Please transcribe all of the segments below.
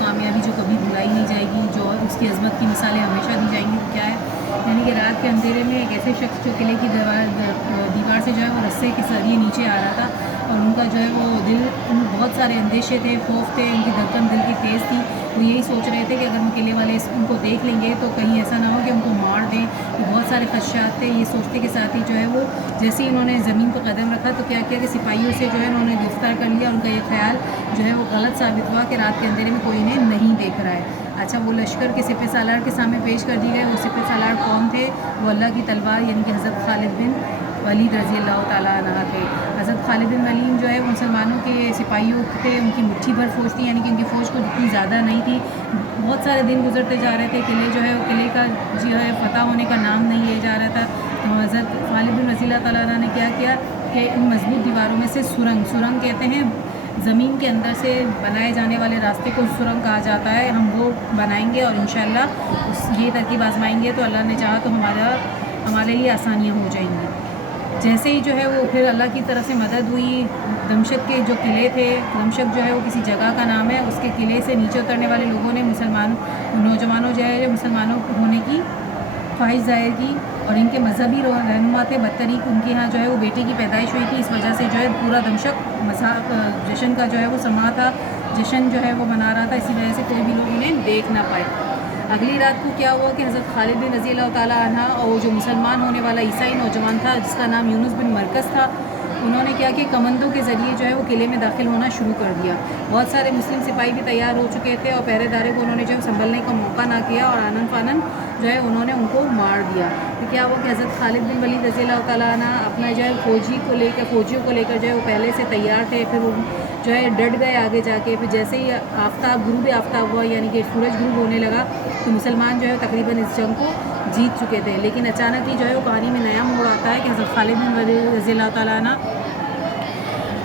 کامیابی جو کبھی بھلائی نہیں جائے گی, جو اس کی عظمت کی مثالیں ہمیشہ دی جائیں گی. کیا ہے یعنی کہ رات کے اندھیرے میں ایک ایسے شخص جو قلعے کی دیوار سے جو ہے وہ رسے کے ذریعے نیچے آ رہا تھا, اور ان کا جو ہے وہ دل, ان بہت سارے اندیشے تھے, خوف تھے, ان کی دھڑکن دل کی تیز تھی. وہ یہی سوچ رہے تھے کہ اگر قلعے والے ان کو دیکھ لیں گے تو کہیں ایسا نہ ہو کہ ان کو مار دیں. بہت سارے خدشات تھے. یہ سوچتے کے ساتھ ہی جو ہے وہ جیسے ہی انہوں نے زمین پر قدم رکھا تو کیا کیا کہ سپاہیوں سے جو ہے انہوں نے گرفتار کر لیا. ان کا یہ خیال جو ہے وہ غلط ثابت ہوا کہ رات کے اندھیرے میں کوئی انہیں نہیں دیکھ رہا ہے. اچھا, وہ لشکر کے سپہ سالار کے سامنے پیش کر دیے گئے. وہ سپہ سالار کون تھے؟ وہ اللہ کی تلوار یعنی کہ حضرت خالد بن ولید رضی اللہ تعالیٰ عنہ تھے. حضرت خالد بن ولید جو ہے مسلمانوں کے سپاہیوں تھے. ان کی مٹھی بھر فوج تھی, یعنی کہ ان کی فوج کو اتنی زیادہ نہیں تھی. بہت سارے دن گزرتے جا رہے تھے, قلعے جو ہے وہ قلعے کا جو ہے فتح ہونے کا نام نہیں لے جا رہا تھا. تو حضرت خالد بن رضی اللہ تعالیٰ عنہ نے کیا کیا کہ ان مضبوط دیواروں میں سے سرنگ کہتے ہیں زمین کے اندر سے بنائے جانے والے راستے کو سرنگ کہا جاتا ہے, ہم وہ بنائیں گے اور انشاءاللہ یہ ترکیب آزمائیں گے تو اللہ نے چاہا تو ہمارے لیے آسانیاں ہو جائیں گی. جیسے ہی جو ہے وہ پھر اللہ کی طرف سے مدد ہوئی. دمشق کے جو قلعے تھے, دمشق جو ہے وہ کسی جگہ کا نام ہے, اس کے قلعے سے نیچے اترنے والے لوگوں نے نوجوانوں جو ہے مسلمانوں ہونے کی خواہش ظاہر کی, اور ان کے مذہبی رہنما تھے بدتریق. ان کے یہاں جو ہے وہ بیٹے کی پیدائش ہوئی تھی, اس وجہ سے جو ہے پورا دمشق جشن کا جو ہے وہ سما تھا, جشن جو ہے وہ منا رہا تھا. اسی وجہ سے کوئی بھی لوگ انہیں دیکھ نہ پائے. اگلی رات کو کیا ہوا کہ حضرت خالد بن رضی اللہ تعالیٰ عنہ اور جو مسلمان ہونے والا عیسائی نوجوان تھا جس کا نام یونس بن مرکز تھا, انہوں نے کیا کہ کمندوں کے ذریعے جو ہے وہ قلعے میں داخل ہونا شروع کر دیا. بہت سارے مسلم سپاہی بھی تیار ہو چکے تھے, اور پہرے دارے کو انہوں نے جو ہے سنبھلنے کا موقع نہ کیا, اور آنن فانن جو ہے انہوں نے ان کو مار دیا. تو کیا ہوا کہ حضرت خالد بن ولید رضی اللہ تعالیٰ عنہ اپنا جو ہے فوجیوں کو لے کر جو ہے وہ پہلے سے تیار تھے. پھر وہ جو ہے ڈٹ گئے آگے جا کے. پھر جیسے ہی غروب آفتاب ہوا, یعنی کہ سورج غروب ہونے لگا, تو مسلمان جو ہے تقریباً اس جنگ کو جیت چکے تھے. لیکن اچانک ہی جو ہے وہ کہانی میں نیا موڑ آتا ہے کہ حضرت خالد بن ولید رضی اللہ تعالیٰ عنہ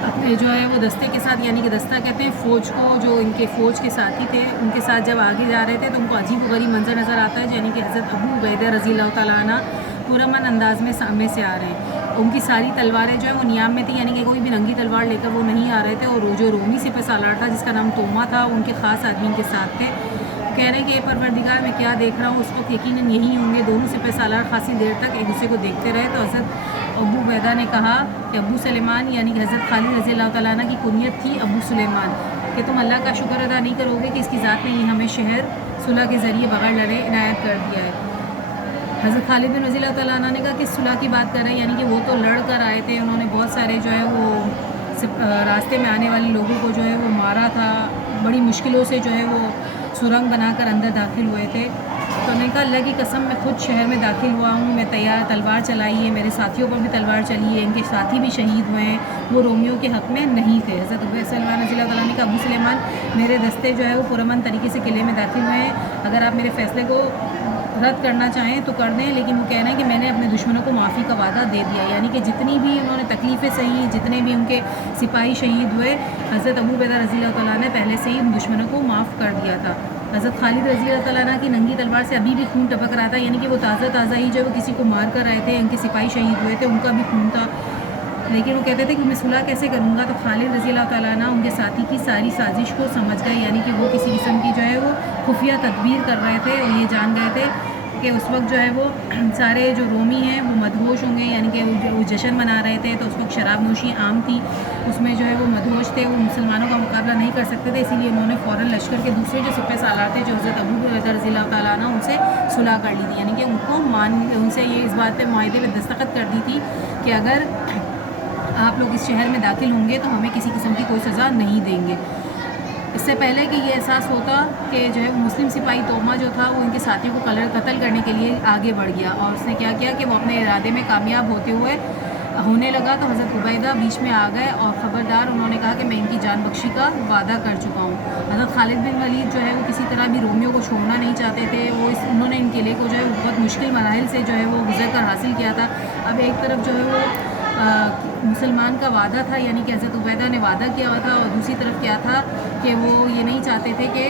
اپنے جو ہے وہ دستے کے ساتھ, یعنی کہ دستہ کہتے ہیں فوج کو, جو ان کے فوج کے ساتھی تھے ان کے ساتھ جب آگے جا رہے تھے تو ان کو عجیب و غریب منظر نظر آتا ہے, یعنی کہ حضرت ابو عبیدہ رضی اللہ تعالیٰ عنہ پرامن انداز میں سامنے سے آ رہے ہیں. ان کی ساری تلواریں جو ہے وہ نیام میں تھیں, یعنی کہ کوئی بھی ننگی تلوار لے کر وہ نہیں آ رہے تھے. اور جو رومی سپہ سالار تھا جس کا نام توما تھا, ان کے خاص آدمی کے ساتھ تھے. کہہ رہے ہیں کہ پروردگار میں کیا دیکھ رہا ہوں, اس وقت یقیناً یہی ہوں گے. دونوں سپہ سالار خاصی دیر تک ایک دوسرے کو دیکھتے رہے. تو حضرت ابو عبیدہ نے کہا کہ ابو سلیمان, یعنی کہ حضرت خالد رضی اللہ تعالیٰ عنہ کی کنیت تھی ابو سلیمان, کہ تم اللہ کا شکر ادا نہیں کرو گے کہ اس کی ذات نے ہمیں شہر صلح کے ذریعے بغیر لڑے عنایت کر دیا ہے. حضرت خالد بن رضی اللہ تعالیٰ عنہ نے کہا کہ صلح کی بات کر رہے ہیں, یعنی کہ وہ تو لڑ کر آئے تھے, انہوں نے بہت سارے جو ہے وہ راستے میں آنے والے لوگوں کو جو ہے وہ مارا تھا, بڑی مشکلوں سے جو ہے وہ سرنگ بنا کر اندر داخل ہوئے تھے. تو انہوں نے کہا اللہ کی قسم میں خود شہر میں داخل ہوا ہوں, میں تلوار چلائی ہے, میرے ساتھیوں پر بھی تلوار چلی ہے, ان کے ساتھی بھی شہید ہوئے ہیں, وہ رومیوں کے حق میں نہیں تھے. حضرت ابو سلیمان رضی اللہ تعالیٰ نے کہا ابو سلیمان میرے دستے جو ہے وہ پرامن طریقے سے قلعے میں داخل ہوئے ہیں, اگر آپ میرے فیصلے کو رد کرنا چاہیں تو کر دیں. لیکن وہ کہہ رہے ہیں کہ میں نے اپنے دشمنوں کو معافی کا وعدہ دے دیا, یعنی کہ جتنی بھی انہوں نے تکلیفیں سہی, جتنے بھی ان کے سپاہی شہید ہوئے, حضرت ابو عبیدہ رضی اللہ تعالیٰ نے پہلے سے ہی ان دشمنوں کو معاف کر دیا تھا. حضرت خالد رضی اللہ تعالیٰ عنہ کی ننگی تلوار سے ابھی بھی خون ٹپک رہا تھا, یعنی کہ وہ تازہ ہی جو وہ کسی کو مار کر آئے تھے, ان کے سپاہی شہید ہوئے تھے, ان کا بھی خون تھا. لیکن وہ کہتے تھے کہ میں صلح کیسے کروں گا. تو خالد رضی اللہ تعالیٰ عنہ ان کے ساتھی کی ساری سازش کو سمجھ گئے, یعنی کہ وہ کسی قسم کی جو ہے وہ خفیہ تدبیر کر رہے تھے, اور یہ جان گئے تھے کہ اس وقت جو ہے وہ سارے جو رومی ہیں وہ مدہوش ہوں گے, یعنی کہ وہ جشن منا رہے تھے. تو اس وقت شراب نوشی عام تھی, اس میں جو ہے وہ مدہوش تھے, وہ مسلمانوں کا مقابلہ نہیں کر سکتے تھے. اسی لیے انہوں نے فوراً لشکر کے دوسرے جو سپہ سالار تھے جو حضرت ابو عبیدہ رضی اللہ تعالیٰ عنہ, ان سے صلح کر لی تھی, یعنی کہ ان کو ان سے یہ اس بات پہ معاہدے پہ دستخط کر دی تھی کہ اگر آپ لوگ اس شہر میں داخل ہوں گے تو ہمیں کسی قسم کی کوئی سزا نہیں دیں گے. اس سے پہلے کہ یہ احساس ہوتا کہ جو ہے مسلم سپاہی توما جو تھا وہ ان کے ساتھیوں کو قتل کرنے کے لیے آگے بڑھ گیا, اور اس نے کیا کیا کہ وہ اپنے ارادے میں کامیاب ہونے لگا. تو حضرت عبیدہ بیچ میں آ گئے, اور خبردار انہوں نے کہا کہ میں ان کی جان بخشی کا وعدہ کر چکا ہوں. حضرت خالد بن ولید جو ہے وہ کسی طرح بھی رومیوں کو چھوڑنا نہیں چاہتے تھے. انہوں نے ان قلعے کو جو ہے بہت مشکل مراحل سے جو ہے وہ گزر کر حاصل کیا تھا. اب ایک طرف جو ہے وہ مسلمان کا وعدہ تھا, یعنی کہ حضرت عبیدہ نے وعدہ کیا ہوا تھا, اور دوسری طرف کیا تھا کہ وہ یہ نہیں چاہتے تھے کہ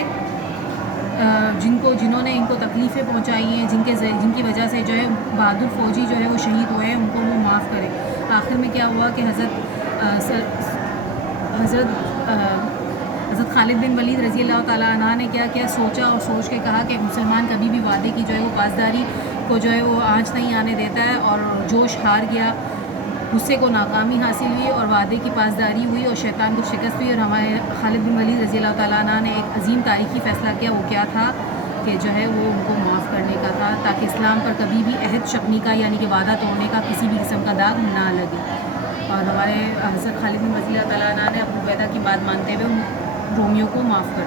جنہوں نے ان کو تکلیفیں پہنچائی ہیں, جن کی وجہ سے جو ہے بہادر فوجی جو ہے وہ شہید ہوئے ہیں, ان کو وہ معاف کرے. آخر میں کیا ہوا کہ حضرت حضرت خالد بن ولید رضی اللہ تعالیٰ عنہ نے کیا کیا سوچا اور سوچ کے کہا کہ مسلمان کبھی بھی وعدے کی جو ہے وہ پاسداری کو جو ہے وہ آنچ نہیں آنے دیتا ہے، اور جوش ہار گیا، غصے کو ناکامی حاصل ہوئی اور وعدے کی پاسداری ہوئی اور شیطان کو شکست ہوئی، اور ہمارے خالد بن ولید رضی اللہ تعالیٰ عنہ نے ایک عظیم تاریخی فیصلہ کیا. وہ کیا تھا کہ جو ہے وہ ان کو معاف کرنے کا تھا، تاکہ اسلام پر کبھی بھی عہد شکنی کا یعنی کہ وعدہ توڑنے کا کسی بھی قسم کا داغ نہ لگے. اور ہمارے حضرت خالد بن رضی اللہ تعالیٰ عنہ نے ابو عبیدہ کی بات مانتے ہوئے رومیوں کو معاف کر